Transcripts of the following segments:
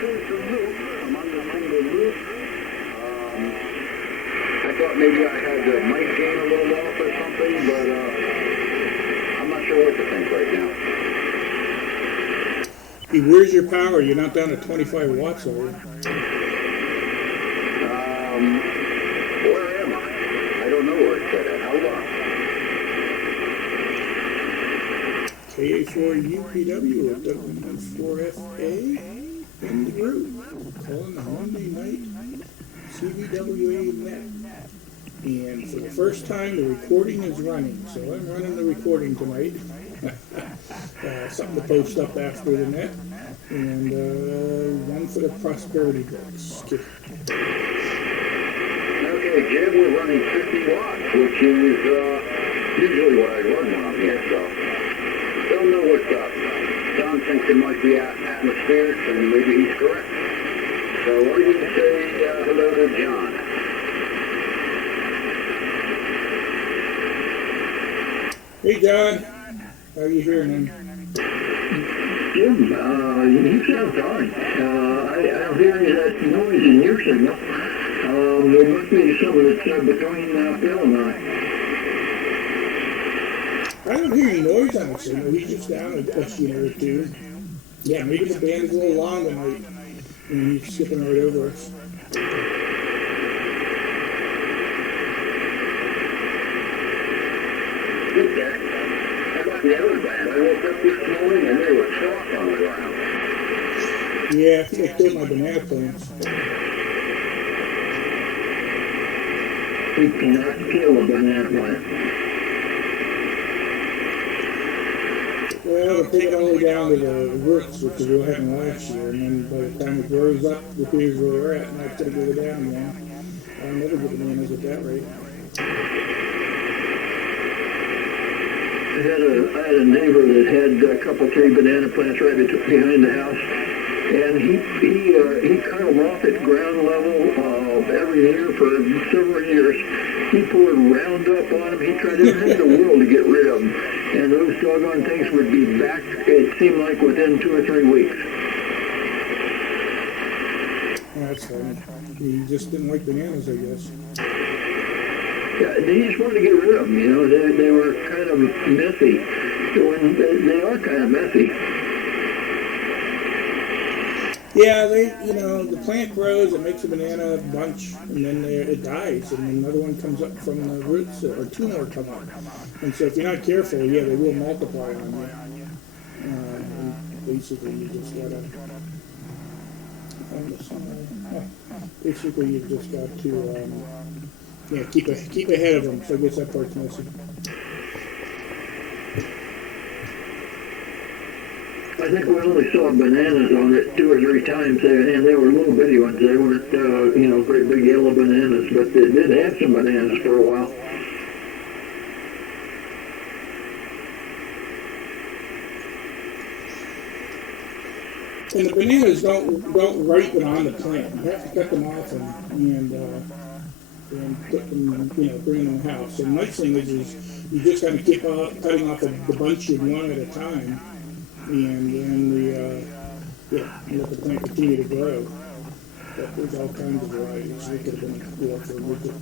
finished the loop. I'm on the single loop. I thought maybe I had the mic gain a little off or something, but I'm not sure what to think right now. Hey, where's your power? You're not down to 25 watts, are you? Where am I? I don't know where it's at. Hold on. KA4UPW or W4FA in the group. Calling the Monday night CVWA net. And for the first time, the recording is running. So I'm running the recording tonight. Something to post up after the net. And one for the prosperity books. Okay, Jim, we're running 50 watts, which is usually what I run when I'm here, so don't know what's up. Don thinks it might be atmospheric, and maybe he's correct. So why don't you say hello to John? Hey, John. How are you hearing him? Jim, you sound fine. I don't hear any of that noise in your signal. There must be something that's between Bill and I. I don't hear any noise on the signal. He's just down a question or two. Yeah, maybe the band is a little long tonight. And he's skipping right over us. Okay. How about the other band? I woke up this morning and they were chalk on the ground. Yeah, I think I killed my banana plants. We cannot kill a banana plant. Well, they take it all the way down to the roots, which is what happened last year, and then by the time it grows up, it appears where we're at, and that's going to go down now. I'll never get bananas at that rate. I had a neighbor that had a couple, 3 banana plants right behind the house, and he cut them off at ground level every year for several years. He poured Roundup on them. He tried everything in the world to get rid of them, and those doggone things would be back, it seemed like, within 2 or 3 weeks. That's funny. He just didn't like bananas, I guess. Yeah, they just wanted to get rid of them, you know. They were kind of messy. They are kind of messy. Yeah, the plant grows, it makes a banana bunch, and then it dies, and another one comes up from the roots, or 2 more come up. And so if you're not careful, yeah, they will multiply on you. And basically, you just gotta... Basically, you've just got to keep ahead of them. So I guess that part's missing. I think we only saw bananas on it 2 or 3 times there, and they were little bitty ones. They weren't, great big yellow bananas, but they did have some bananas for a while. And the bananas don't ripen on the plant. You have to cut them off and put them, bring them in the house. So the nice thing is you just kind of keep cutting off the bunches one at a time, and then let the plant continue to grow. But there's all kinds of varieties. They could have been more for a week.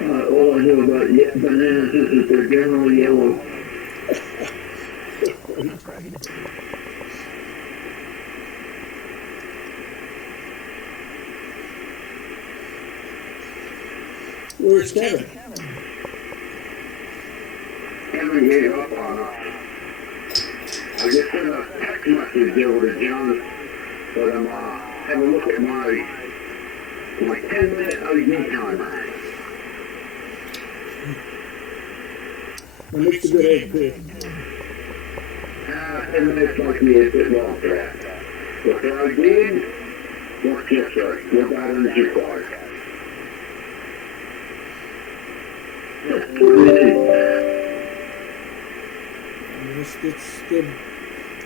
All I know about bananas is that they're generally yellow. Where's Kevin? Kevin gave up on us. I just sent a text message over to John, but I'm having a look at my 10-minute OD timer. It makes a good egg, too. 10 minutes might be a bit long for that. But for our did, work yes, sir. No batteries required.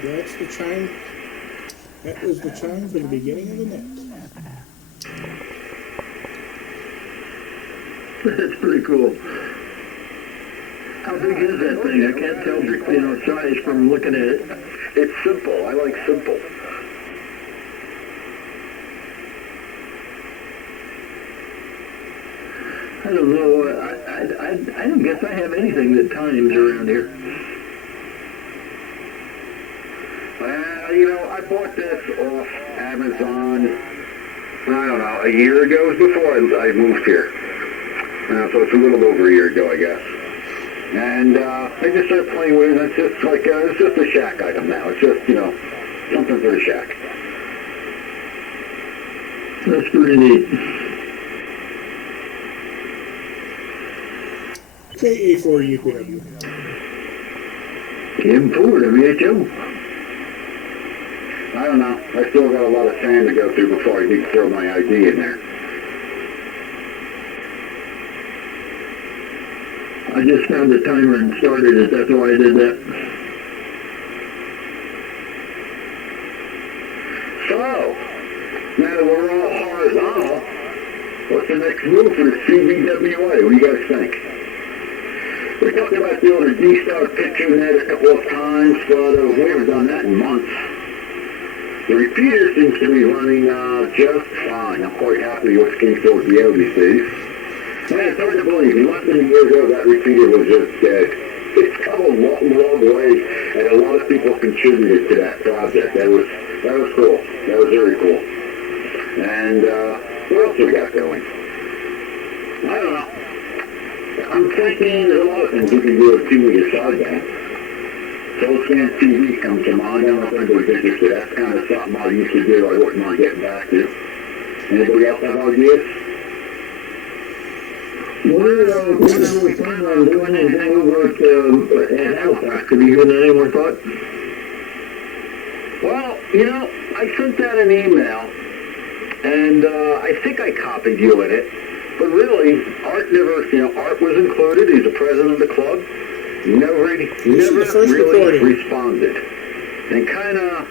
That's the chime. That was the chime for the beginning of the net. That's pretty cool. How big is that thing? I can't tell, size from looking at it. It's simple. I like simple. I don't know. I don't guess I have anything that times around here. I bought this off Amazon, I don't know, a year ago. It was before I moved here. So it's a little over a year ago, I guess. And I just started playing with it, and it's just like, it's just a shack item now. It's just, something for the shack. That's pretty neat. KA4UPW. M4 WHO. I don't know. I still got a lot of sand to go through before I need to throw my ID in there. I just found the timer and started it. That's why I did that. So, now that we're all horizontal, what's the next move for the CVWA? What do you guys think? We talked about the older D-Star picture net a couple of times, but we haven't done that in months. The repeater seems to be running just fine. I'm quite happy with K4BO these days. And it's hard to believe. Less than a year ago, that repeater was just dead. It's come a long, long way, and a lot of people contributed to that project. That was cool. That was very cool. And what else we got going? I don't know. I'm thinking there's a lot of things we can do with TV sideband. Soulscan TV comes to mind. I don't know if anybody's interested. That's kind of something I used to do. I wouldn't mind getting back to. Anybody else have ideas? When we plan on doing anything over at Halifax? Have you given that any more thought? Well, I sent that an email, and I think I copied you in it. But really, Art never, Art was included. He's the president of the club. Never really responded. And kind of,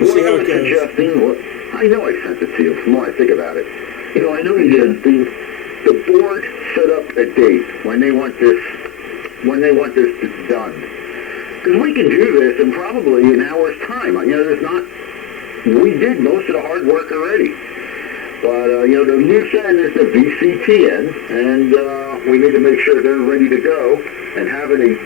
what I was suggesting, I know I sent it to you, from what I think about it. I know you did. The board set up a date when they want this done. Because we can do this in probably an hour's time. We did most of the hard work already. But, the new sign is the VCTN, and we need to make sure they're ready to go, and having a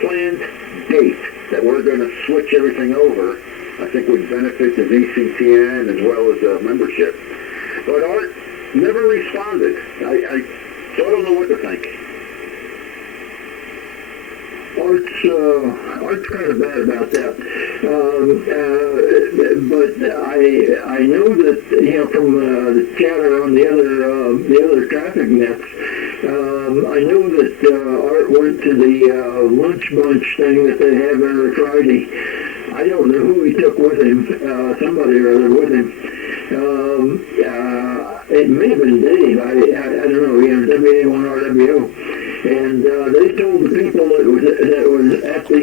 planned date that we're going to switch everything over, I think would benefit the VCTN as well as the membership. But Art never responded. So I don't know what to think. Art's kind of bad about that. But I know that from the chatter on the other traffic nets, I know that Art went to the lunch bunch thing that they have every Friday. I don't know who he took with him. Somebody or other with him. It may have been Dave. I don't know. WA1RWO. And they told the people that was at the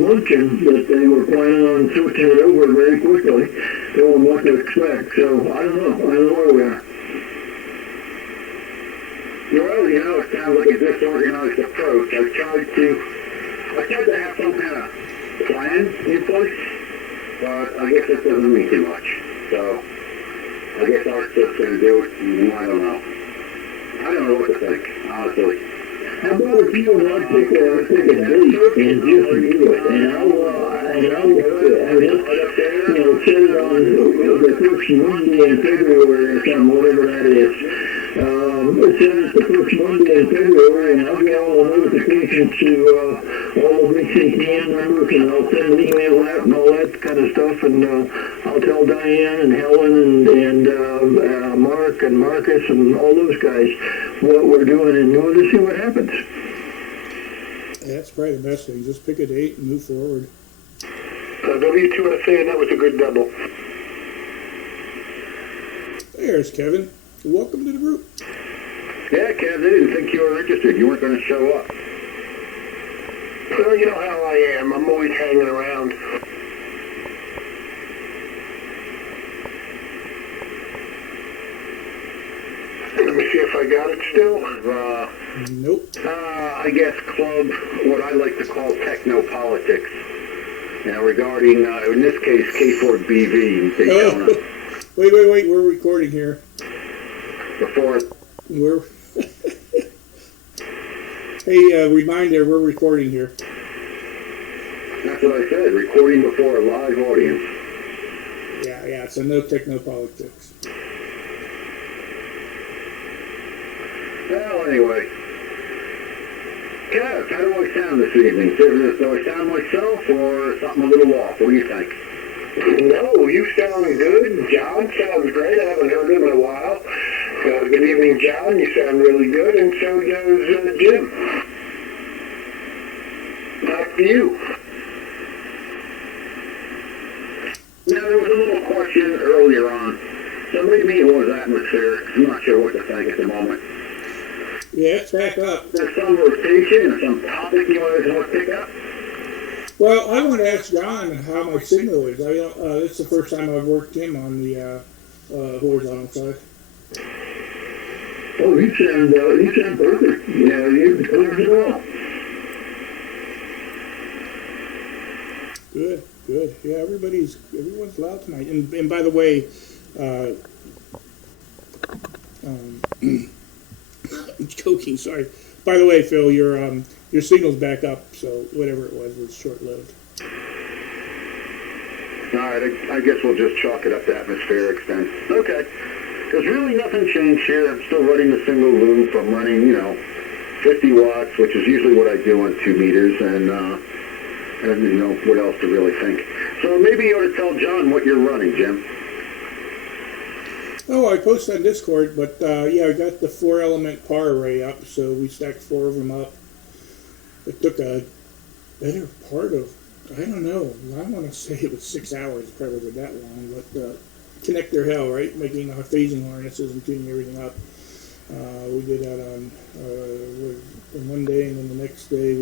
luncheon that they were planning on switching it over very quickly. Told them what to expect. So I don't know where we are. Well, it sounds like a disorganized approach. I tried to have some kind of plan in place, but I guess that doesn't mean too much. So I guess Art's just going to do it. I don't know. I don't know what to think, honestly. How about if you and I pick a date and just do it, and I'll set it on the first Monday in February or something, whatever that is. Set it the first Monday in February, and I'll get all the notifications to all the VCTN members, and I'll send an email out and all that kind of stuff, and I'll tell Diane and Helen and Mark and Marcus and all those guys what we're doing, and we'll just see what happens. Yeah, that's probably the best thing. Just pick a date and move forward. W2SA, and that was a good double. There's Kevin. Welcome to the group. Yeah, Kev, they didn't think you were interested. You weren't going to show up. Well, you know how I am. I'm always hanging around. Let me see if I got it still. Nope. I guess club, what I like to call techno-politics. Regarding, in this case, K4BV in Daytona. Oh. Wait, we're recording here. Before, We're... Hey, reminder, we're recording here. that's what I said, recording before a live audience. Yeah, so no techno-politics. Well, anyway. Kev, how do I sound this evening? Do I sound myself or something a little off? What do you think? No, you sound good. John sounds great. I haven't heard him in a while. Good evening, John. You sound really good, and so does Jim. Back to you. Now, there was a little question earlier on. So maybe it was atmospheric. I'm not sure what to think at the moment. Yeah, it's back up. There's some rotation or some topic you want to pick up? Well, I want to ask John how my signal is. It's the first time I've worked him on the horizontal side. Oh, you sound perfect. Yeah, you clear as well. Good. Yeah, everyone's loud tonight. And by the way, I'm joking. Sorry. By the way, Phil, your signal's back up. So whatever it was short-lived. All right, I guess we'll just chalk it up to atmospherics then. Okay. Because really nothing changed here. I'm still running the single loop. I'm running, 50 watts, which is usually what I do on 2 meters, and what else to really think. So maybe you ought to tell John what you're running, Jim. Oh, I posted on Discord, but I got the 4-element par array up, so we stacked 4 of them up. It took a better part of, I don't know, I want to say it was 6 hours, it probably wasn't that long, but connector hell, right? Making our phasing harnesses and tuning everything up. We did that on one day, and then the next day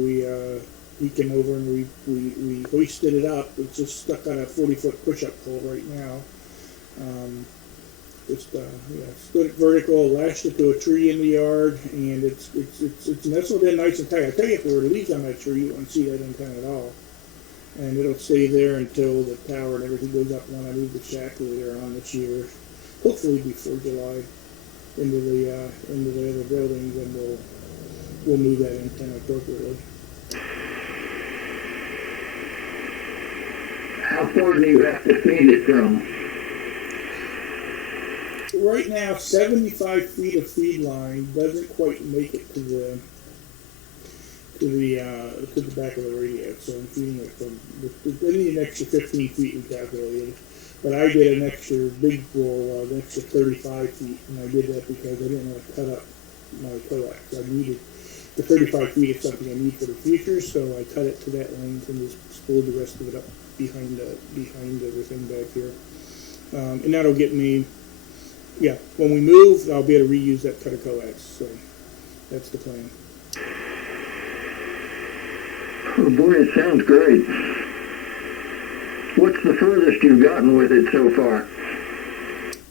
he came over and we hoisted it up. It's just stuck on a 40-foot push-up pole right now. Stood it vertical, lashed it to a tree in the yard, and it's nestled in nice and tight. I tell you, if there were leaves on that tree, you wouldn't see that antenna at all. And it'll stay there until the tower and everything goes up when I move the shack later on this year, hopefully before July, into the other buildings, and we'll move that antenna appropriately. How far do you have to feed it from? Right now, 75 feet of feed line doesn't quite make it to the back of the radio, so I'm feeding it from. I need an extra 15 feet we calculated, but I did an extra big pool, an extra 35 feet, and I did that because I didn't want to cut up my coax. I needed the 35 feet is something I need for the future, so I cut it to that length and just spooled the rest of it up behind everything back here, and that'll get me. Yeah, when we move, I'll be able to reuse that cut of coax, so that's the plan. Oh boy, it sounds great. What's the furthest you've gotten with it so far?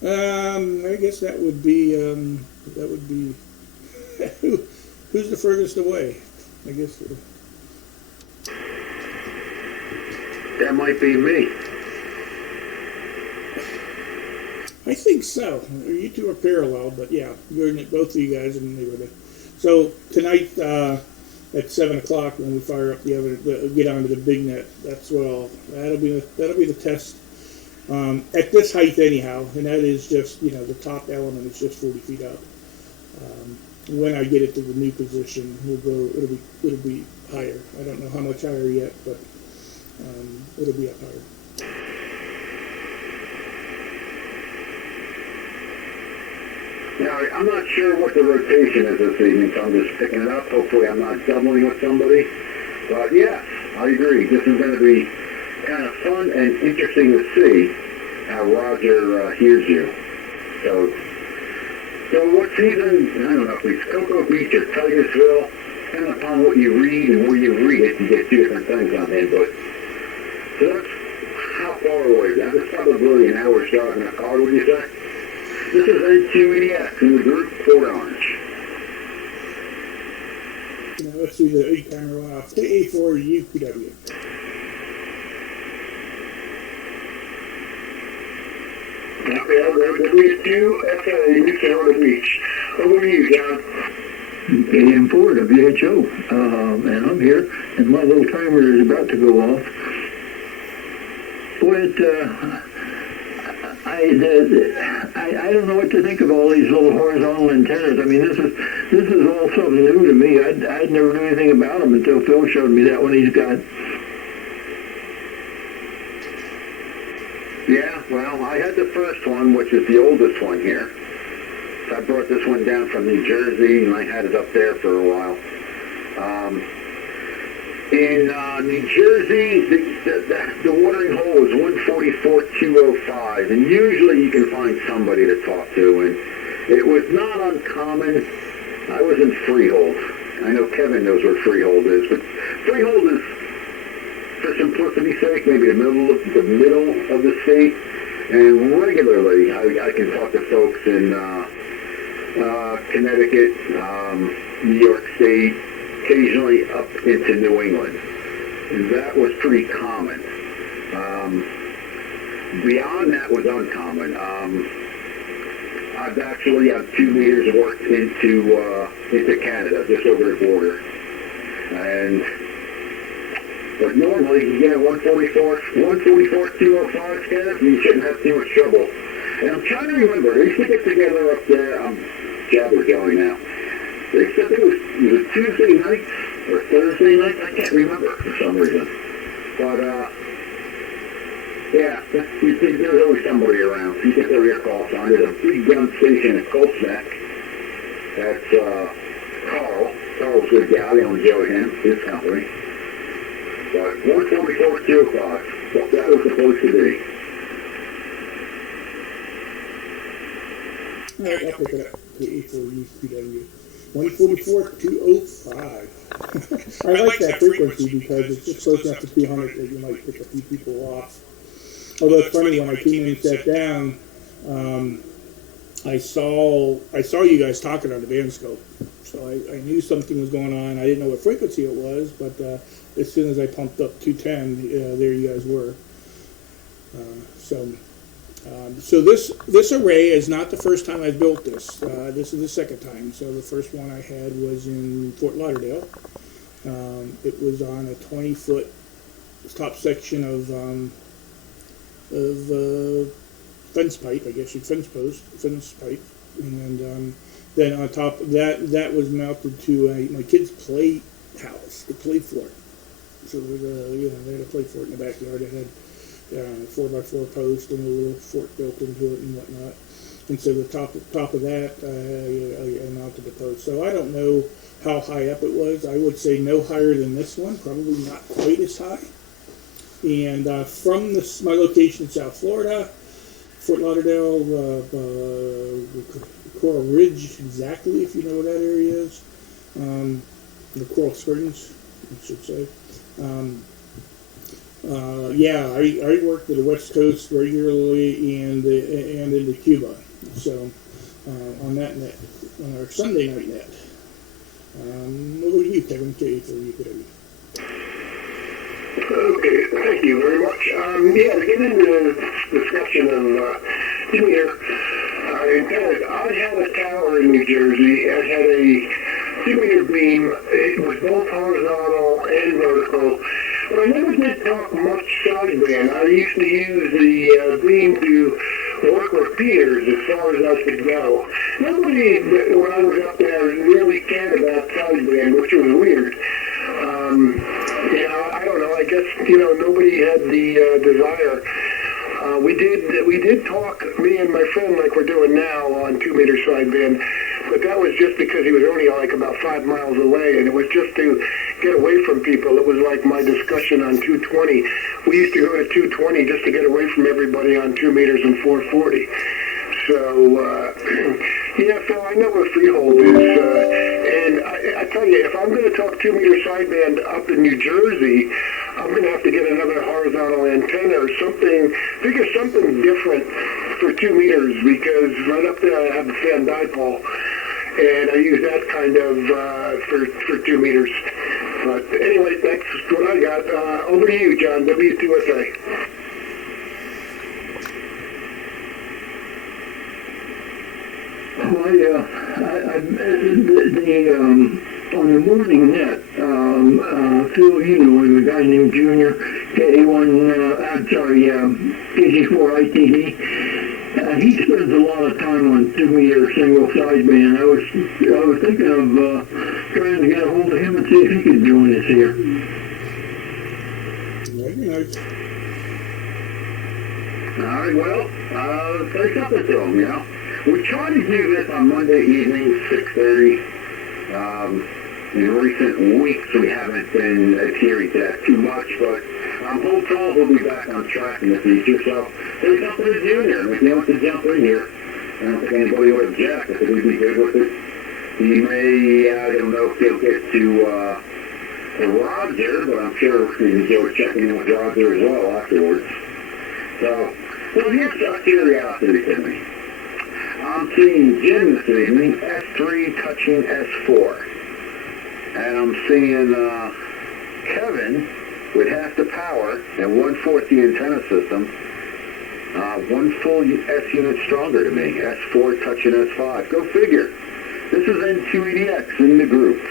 I guess that would be who's the furthest away? I guess That might be me. I think so. You two are parallel, but yeah, both of you guys in the neighborhood. So tonight at 7 o'clock when we fire up the other, get onto the big net. That'll be the test at this height anyhow, and that is just the top element is just 40 feet up. When I get it to the new position, it'll be higher. I don't know how much higher yet, but it'll be up higher. Now, I'm not sure what the rotation is this evening, so I'm just picking it up. Hopefully I'm not doubling with somebody. But yes, I agree. This is going to be kind of fun and interesting to see how Roger hears you. So what season, I don't know if it's Cocoa Beach or Titusville, depending upon what you read and where you read it, you get two different things on there. But so that's how far away. Now, that's probably an hour's drive in a car, would you say? This is N2EDX in the group, Fort Orange. let's do the 8 timer off. A4 UPW. Okay, I'll go W2 FA New Florida Beach. Over to you, John. AM4 WHO, and I'm here, and my little timer is about to go off. Boy, I don't know what to think of all these little horizontal antennas. I mean, this is all something new to me. I'd never knew anything about them until Phil showed me that one he's got. Yeah, well, I had the first one, which is the oldest one here. I brought this one down from New Jersey, and I had it up there for a while. In New Jersey, the watering hole is 144,205, and usually you can find somebody to talk to, and it was not uncommon. I was in Freehold. I know Kevin knows where Freehold is, but Freehold is, for simplicity's sake, maybe the middle of the state, and regularly I can talk to folks in Connecticut, New York State, occasionally up into New England. And that was pretty common. Beyond that was uncommon. I've actually had 2 meters worked into Canada, just over the border. But normally, you get a 144,205 scanner, you shouldn't have too much trouble. And I'm trying to remember, they used to get together up there, I'm jabber-going now. They said it was Tuesday night or Thursday night, I can't remember for some reason. But, yeah, you think there's always somebody around. You get their ear call sign. There's a big gun station at Coltsneck. That's, Carl. Carl's a good guy, they own Joey Him, his company. But 144,205, well, that was supposed to be. All right, I'll pick it up. The A4 UPW. 144,205. I like that frequency because it's just close enough to 200 that you might pick a few people off. Although it's funny, when I came in and sat down, I saw you guys talking on the band scope. So I knew something was going on. I didn't know what frequency it was, but as soon as I pumped up 210, there you guys were. So this array is not the first time I've built this. This is the second time. So the first one I had was in Fort Lauderdale. It was on a 20-foot top section of fence pipe, I guess fence pipe, and then on top of that was mounted to my kids' play house, the play fort. So there was they had a play fort in the backyard. It had a 4x4 post and a little fort built into it and whatnot. And so the top of that, I mounted the post. So I don't know how high up it was. I would say no higher than this one, probably not quite as high. And from my location in South Florida, Fort Lauderdale, Coral Ridge, exactly, if you know where that area is, the Coral Springs, I should say. I worked to the West Coast regularly and into Cuba. So on that net, on our Sunday night net. Over to you, Kevin, K for UPW. Okay, thank you very much. To get into the discussion of here, I had a tower in New Jersey. I had a 2-meter beam. It was both horizontal and vertical. But I never did talk much sideband. I used to use the beam to work with peers as far as I could go. Nobody, when I was up there, really cared about sideband, which was weird. I don't know. I guess nobody had the desire. We did talk, me and my friend, like we're doing now on 2-meter sideband, but that was just because he was only like about 5 miles away, and it was just to get away from people. It was like my discussion on 220. We used to go to 220 just to get away from everybody on 2 meters and 440. So, so I know where Freehold is, and I tell you, if I'm going to talk 2-meter sideband up in New Jersey, I'm going to have to get another horizontal antenna or something, figure something different for 2 meters, because right up there I have the fan dipole, and I use that kind of for 2 meters. But anyway, that's what I got. Over to you, John, W2SA. On the morning net, Phil Eno and a guy named Junior, KG4ITD, he spends a lot of time on 2-meter single sideband. I was thinking of trying to get a hold of him and see if he could join us here. Very nice. All right, well, say something to him, you know. We try to do this on Monday evening, 6:30. In recent weeks, we haven't been adhering to that too much, but I'm hopeful we'll be back on track in the future. So, say something to Junior. If he wants to jump in here, I don't think anybody would object. I think we'd be good with it. He may, I don't know if he'll get to Roger, but I'm sure we can go checking in with Roger as well afterwards. So here's a curiosity to me. I'm seeing Jim this evening, S3 touching S4. And I'm seeing Kevin with half the power and 1/4 the antenna system. One full S unit stronger to me. S4 touching S5. Go figure. This is N2EDX in the group.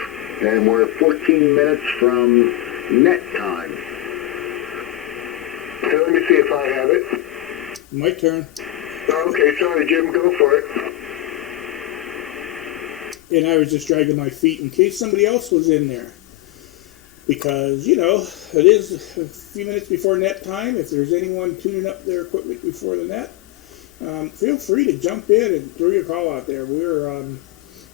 And we're 14 minutes from net time. So let me see if I have it. My turn. Okay, sorry, Jim, go for it. And I was just dragging my feet in case somebody else was in there. Because, you know, it is a few minutes before net time. If there's anyone tuning up their equipment before the net, feel free to jump in and throw your call out there. We're,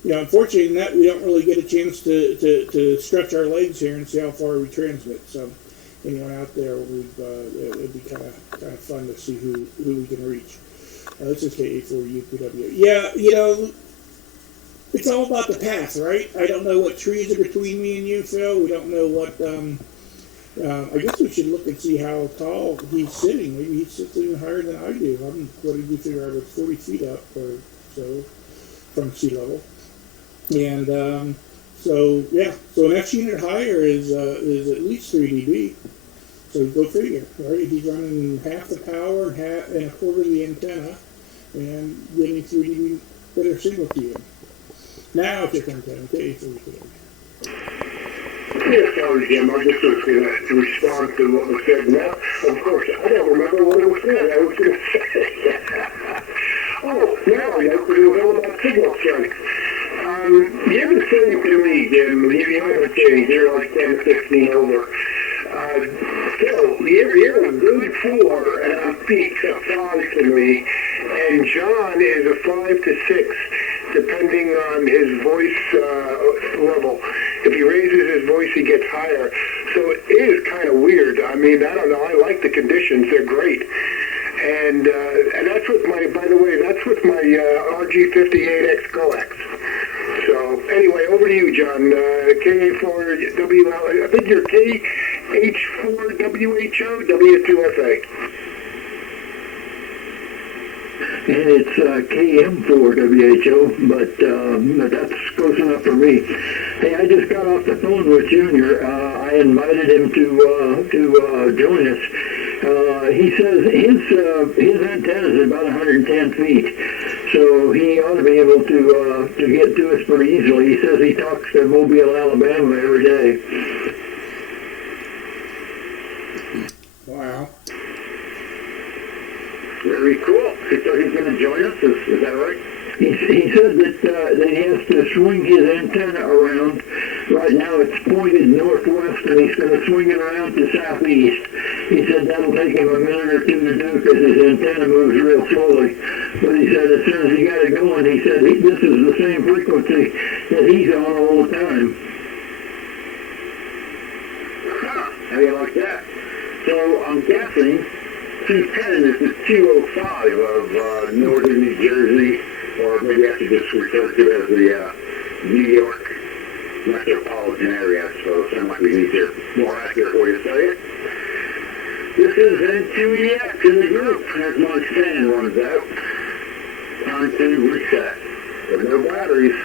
unfortunately in that we don't really get a chance to stretch our legs here and see how far we transmit. So anyone out there, it'd be kind of fun to see who we can reach. This is KA4UPW. Yeah, you know, it's all about the path, right? I don't know what trees are between me and you, Phil. We don't know what, I guess we should look and see how tall he's sitting. Maybe he sits even higher than I do. What did you figure? I was 40 feet up or so from sea level. And so an X unit higher is at least 3 dB. So go figure, right? He's running half the power and a quarter of the antenna and getting 3 dB better signal to you. Now it's your content, okay? Yeah, sorry, Jim. I just was going to respond to what was said. Now, of course, I don't remember what it was said. I was going to say. Oh, now I know, because it was all about signal strength. You haven't said to me, Jim, you haven't changed. You're like 10, 15 over. Still, you're a good 4 and a peak of 5 to me, and John is a 5 to 6, depending on his voice level. If he raises his voice, he gets higher. So it is kind of weird. I mean, I don't know. I like the conditions. They're great. And that's with my, by the way, that's with my RG58X coax. So anyway, over to you, John. KA4WL, I think you're KH4WHO, W2FA. And it's KM4WHO, but that's close enough for me. Hey, I just got off the phone with Junior. I invited him to join us. He says his antenna is about 110 feet, so he ought to be able to get to us pretty easily. He says he talks to Mobile, Alabama every day. Wow. Very cool. So he's going to join us, is that right? He said that he has to swing his antenna around. Right now it's pointed northwest, and he's going to swing it around to southeast. He said that'll take him a minute or two to do because his antenna moves real slowly. But he said as soon as he got it going, he said this is the same frequency that he's on all the time. Huh. How do you like that? So I'm guessing 210 is the 205 of northern New Jersey, or maybe I should just refer to it as the New York metropolitan area, so it sounds like we need to more accurate way to say it. This is N2EDX in the group as my fan runs out. Time to reset. But no batteries.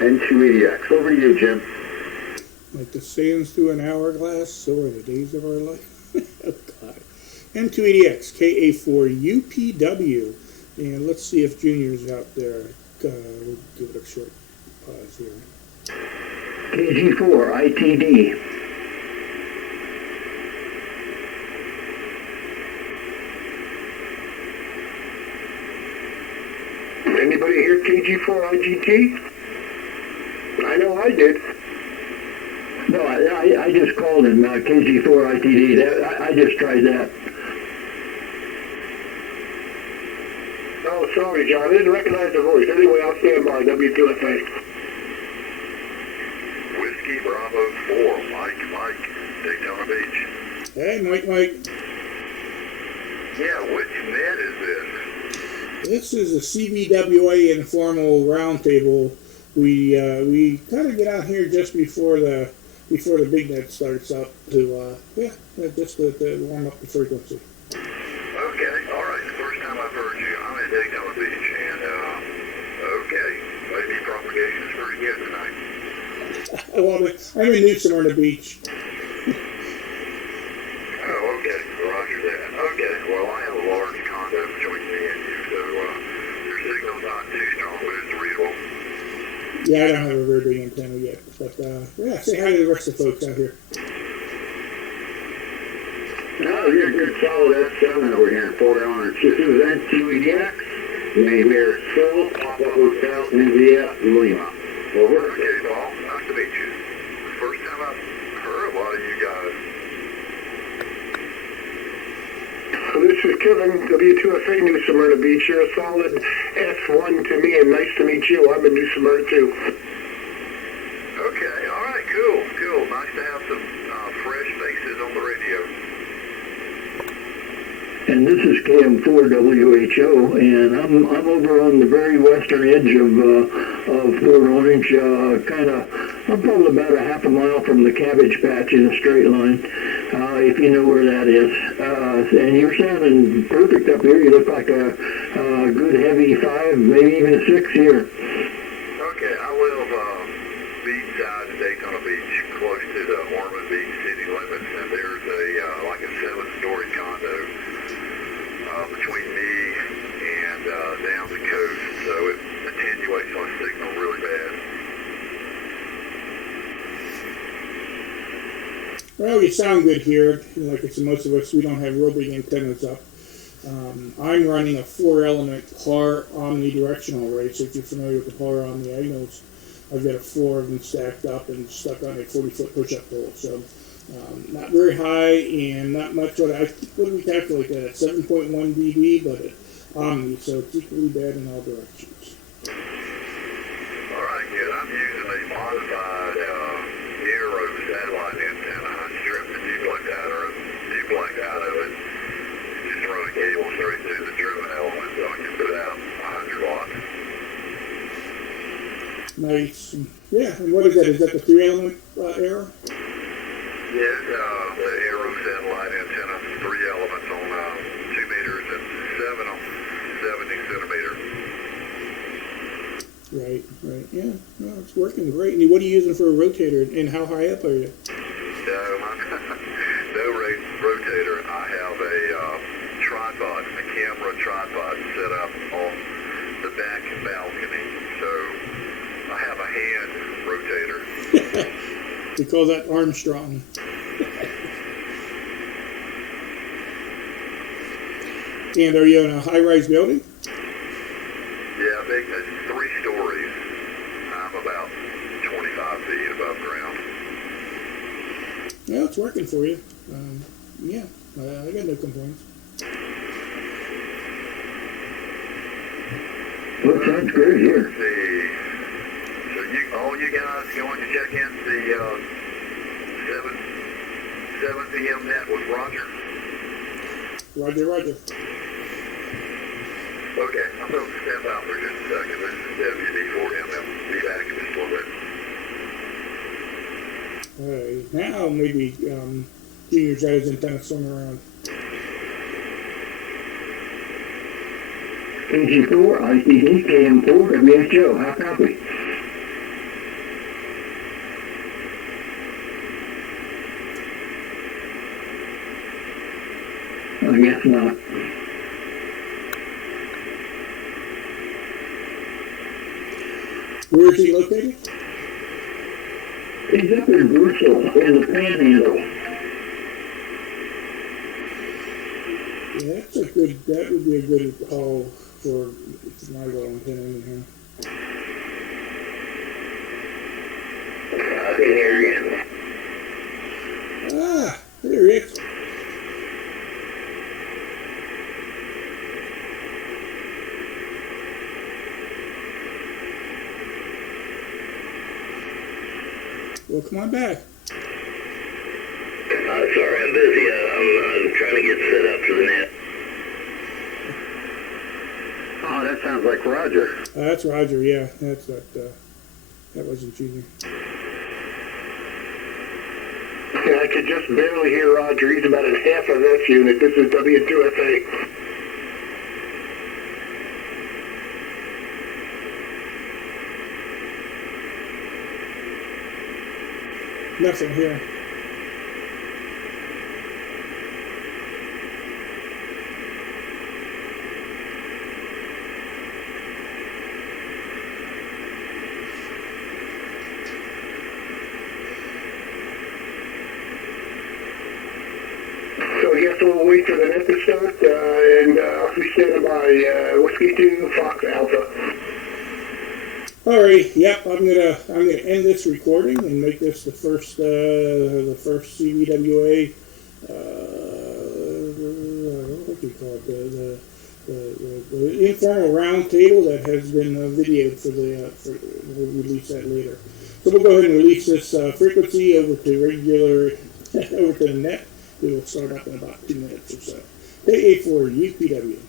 and 280X. Over to you, Jim. Like the sands through an hourglass, so are the days of our life. Oh, God. M280X, KA4UPW. And let's see if Junior's out there. We'll give it a short pause here. KG4 ITD. Anybody hear KG4 IGT? I know I did. No, I just called him KG4 ITD. I just tried that. Oh, sorry, John. I didn't recognize the voice. Anyway, I'll stand by. W2FA. Whiskey Bravo 4, Mike, Daytona Beach. Hey, Mike. Yeah, which net is this? This is a CVWA informal roundtable. We kind of get out here just before the big net starts up to just to warm up the frequency. Okay, all right. The first time I've heard you, I'm at Daytona Beach, and okay, maybe propagation is pretty good tonight. I love it. I'm in New Smyrna Beach. Oh, okay, roger that. Okay, well, I have a large condo between me and you, so your signal's not too strong, but it's readable. Yeah, I don't have a very big antenna yet, but yeah, say hi to the rest of the folks out here. No, you're good solid S7 over here in Port Orange. This is N2EDX. Name here is Phil, Papa Hotel, India, Lima. Over. Okay, Paul. Nice to meet you. First time I've heard a lot of you guys. So this is Kevin, W2FA, New Smyrna Beach. You're a solid S1 to me, and nice to meet you. I'm in New Smyrna, too. Okay, all right, cool. Nice to have some fresh faces on the radio. And this is KM4WHO, and I'm over on the very western edge of Port Orange, I'm probably about a half a mile from the Cabbage Patch in a straight line, if you know where that is. And you're sounding perfect up here. You look like a good heavy 5, maybe even a 6 here. Okay, I live beachside in Daytona Beach, close to the Ormond Beach city limits, and there's like a 7-story condo between me and down the coast, so it attenuates my signal really bad. Well, you sound good here. Like it's most of us, we don't have real big antennas up. I'm running a 4-element PAR omnidirectional array, so if you're familiar with the PAR omnidiagonals, I've got 4 of them stacked up and stuck on a 40-foot push-up pole. So not very high and not much. What do we calculate that? 7.1 dB, but at omni, so it's equally bad in all directions. All right, good. I'm using a modified Aero satellite antenna. I stripped the duplex out of it, and just run a cable straight through the driven element so I can put out 100 watts. Nice. Yeah, and what is that? Is that the 3-element Aero? Yes, the Aero satellite antenna, 3 elements on 2 meters and 7 on 70 centimeter. Right. Yeah, no, it's working great. And what are you using for a rotator, and how high up are you? No rotator. I have a tripod, a camera tripod set up on the back balcony. So I have a hand rotator. We call that Armstrong. And are you in a high-rise building? Yeah, it's 3 stories. I'm about 25 feet above ground. Yeah, it's working for you. Yeah, I got no complaints. Well, sounds great here. So all you guys going to check in the 7 p.m. net with Roger? Roger. Okay, I'm going to step out for just a second. This is WD4M. I'll be back in just a little bit. Now maybe Junior's got his antenna swung around. KG4, ICD, KM4, WHO, how copy? guess not. Where is he located? He's up in Bristol, in the Panhandle. Yeah, that's a good. That would be a good call for Margot and him in here. I can hear you. Ah, there he is. Well, come on back. Sorry, I'm busy. I'm trying to get set up for the net. Oh, that sounds like Roger. That's Roger. Yeah, that's that. That wasn't cheating. Yeah, I could just barely hear Roger. He's about at half of this unit. This is W2FA. Nothing here. So I guess we'll wait for the net to start, and we stand by Whiskey 2 Fox Alpha. Alright, yep. I'm gonna end this recording and make this the first CVWA. What do you call it? The informal roundtable that has been videoed for we'll release that later. So we'll go ahead and release this frequency over to regular over to the net. It will start up in about 2 minutes or so. AA4 UPW.